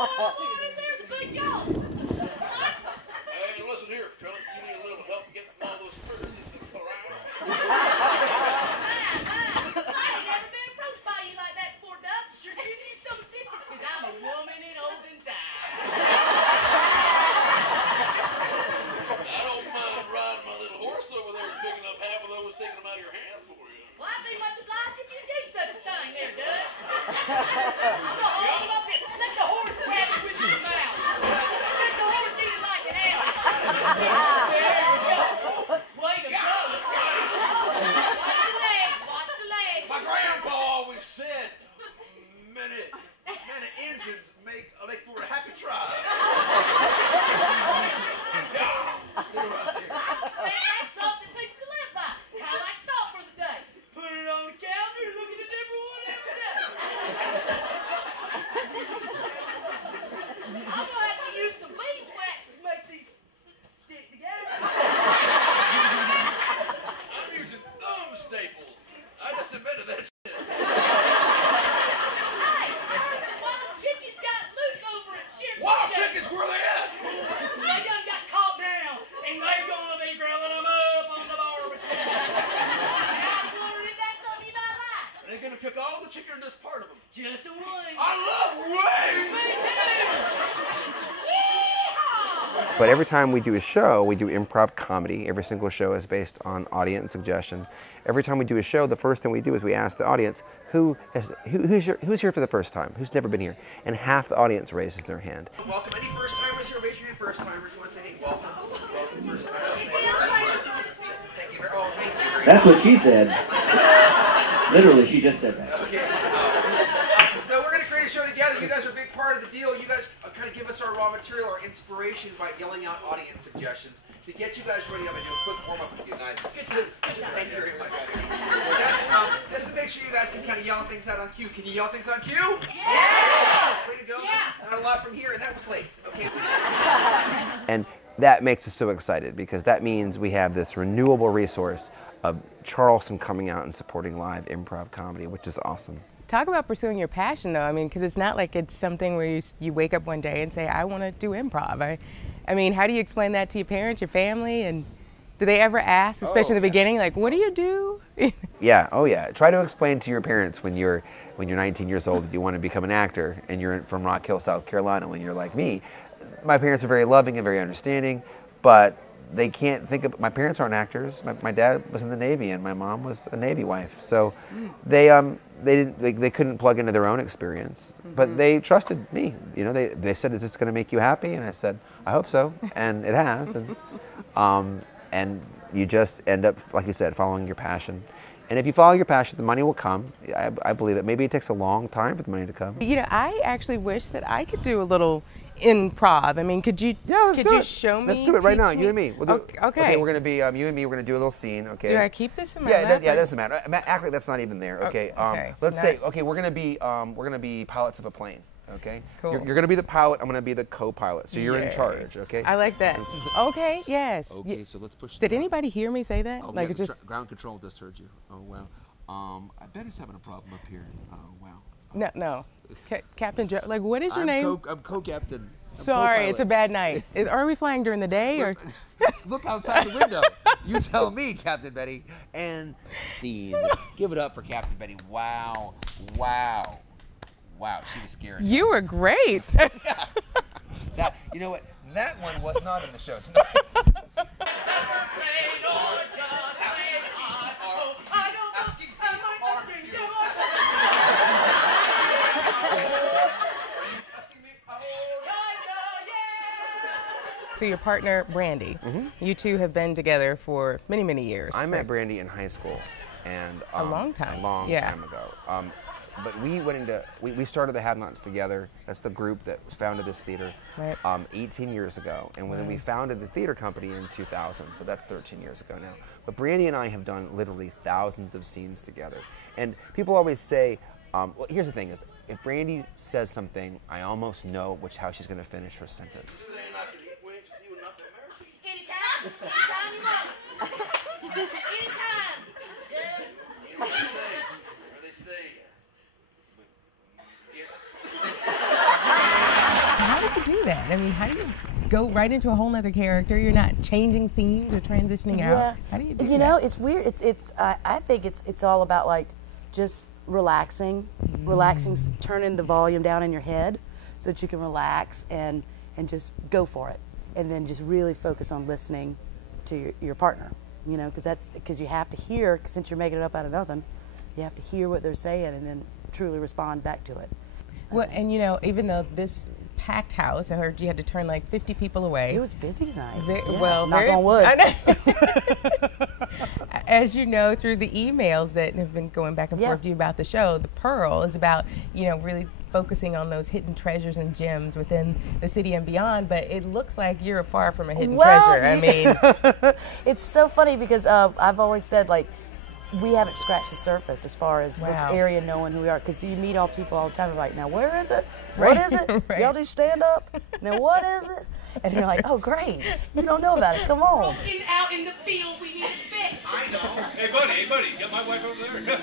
this here's a good job. Hey, listen here, Philip. You need a little help getting all those critters in the corral. I ain't never been approached by you like that before, Doug. Sure give you some assistance, because I'm a woman in olden times. I don't mind riding my little horse over there and picking up half of those, taking them out of your hands for you. Well, I'd be much obliged if you do such a thing there, Doug. I'm gonna hold him up here. Let the horse grab it with your mouth. Let the horse eat it like an animal. There you go. Way to go. Watch the legs. Watch the legs. My grandpa always said, many engines make for a happy tribe. I suspect that's something people can live by. Kind of like thought for the day. Put it on the calendar and look at a different one every day. I'm gonna have to use some beeswax to make these stick together. I'm using thumb staples. I just invented that shit. Hey, some wild chickens got loose over at Sheriff. Wild chickens, where are they at? They done got caught down, and they gonna be grilling them up on the barbecue. I was wondering if that's something you might like. They're gonna cook all the chicken or just part of them? Just a wing. I love wings! Me too. Yeehaw! But every time we do a show, we do improv comedy. Every single show is based on audience suggestion. Every time we do a show, the first thing we do is we ask the audience, who's here for the first time? Who's never been here? And half the audience raises their hand. Welcome. Any first timers here? Raise your hand, first timers. You want to say, hey, welcome? Welcome, first timers. Thank you very much. Thank you very That's what she said. Literally, she just said that. Okay. So we're going to create a show together. You guys are a big part of the deal. You guys kind of give us our raw material, our inspiration by yelling out audience suggestions. To get you guys ready, I'm going to do a quick warm-up with you guys. Good time. Thank you very much. Just to make sure you guys can kind of yell things out on cue. Can you yell things on cue? Yeah! Way to go. Yeah. Not a lot from here, and that was late. Okay. And that makes us so excited because that means we have this renewable resource of Charleston coming out and supporting live improv comedy, which is awesome. Talk about pursuing your passion, though. I mean, because it's not like it's something where you wake up one day and say, I want to do improv. I mean, how do you explain that to your parents, your family, and do they ever ask, especially in the beginning, like, what do you do? Yeah, oh yeah. Try to explain to your parents when you're 19 years old that you want to become an actor and you're from Rock Hill, South Carolina, when you're like me. My parents are very loving and very understanding, but they can't think of, my parents aren't actors. My dad was in the Navy and my mom was a Navy wife. So they couldn't plug into their own experience, but they trusted me. You know, they said, is this going to make you happy? And I said, I hope so. And it has. And you just end up, like you said, following your passion. And if you follow your passion, the money will come. I believe that maybe it takes a long time for the money to come. You know, I actually wish that I could do a little improv. I mean, could you show me? Let's do it right now, you and me. We'll do it. Okay. We're going to be, you and me, we're going to do a little scene, okay? Do I keep this in my lap? Yeah, it doesn't matter. Actually, that's not even there, okay? Okay. Let's say, okay, we're going to be pilots of a plane, okay? Cool. You're going to be the pilot, I'm going to be the co-pilot, so you're in charge, okay? I like that. Okay, yes. Okay, so let's push it Did down. anybody hear me say that? Oh, like yeah, it's just ground control just heard you. Oh, wow. I bet he's having a problem up here. Oh, wow. no. Captain Joe, like what is your name? I'm co-captain. Sorry, it's a bad night. Are we flying during the day or? Look outside the window. You tell me, Captain Betty. And scene. Give it up for Captain Betty. Wow. Wow. Wow, she was scary. You were great. That, you know what? That one was not in the show tonight. So your partner, Brandy, you two have been together for many, many years. I met Brandy in high school, and a long time. A long time ago. But we went into we started the Have-Nots together. That's the group that founded this theater 18 years ago, and then we founded the theater company in 2000. So that's 13 years ago now. But Brandy and I have done literally thousands of scenes together, and people always say. Well, here's the thing: is if Brandy says something, I almost know how she's going to finish her sentence. Anytime. Anytime you want. Anytime. Good. You know what they say? you do that? I mean, how do you go right into a whole other character? You're not changing scenes or transitioning out. How do you do that? You know, it's weird. I think it's all about like just relaxing, turning the volume down in your head so that you can relax and just go for it, and then just really focus on listening to your partner. You know, because you have to hear, since you're making it up out of nothing, you have to hear what they're saying and then truly respond back to it. Well, and you know, even though this packed house, I heard you had to turn like 50 people away. It was busy tonight. Knock on wood. As you know, through the emails that have been going back and forth to you about the show, The Pearl is about, you know, really focusing on those hidden treasures and gems within the city and beyond, but it looks like you're far from a hidden treasure. I mean, it's so funny because I've always said, like, we haven't scratched the surface as far as this area knowing who we are, because you meet all people all the time like, now where is it? What is it? Y'all do stand up? Now what is it? And you're like, oh great, you don't know about it, come on. Out in the field we need to fix. I know. Hey buddy, get my wife over there.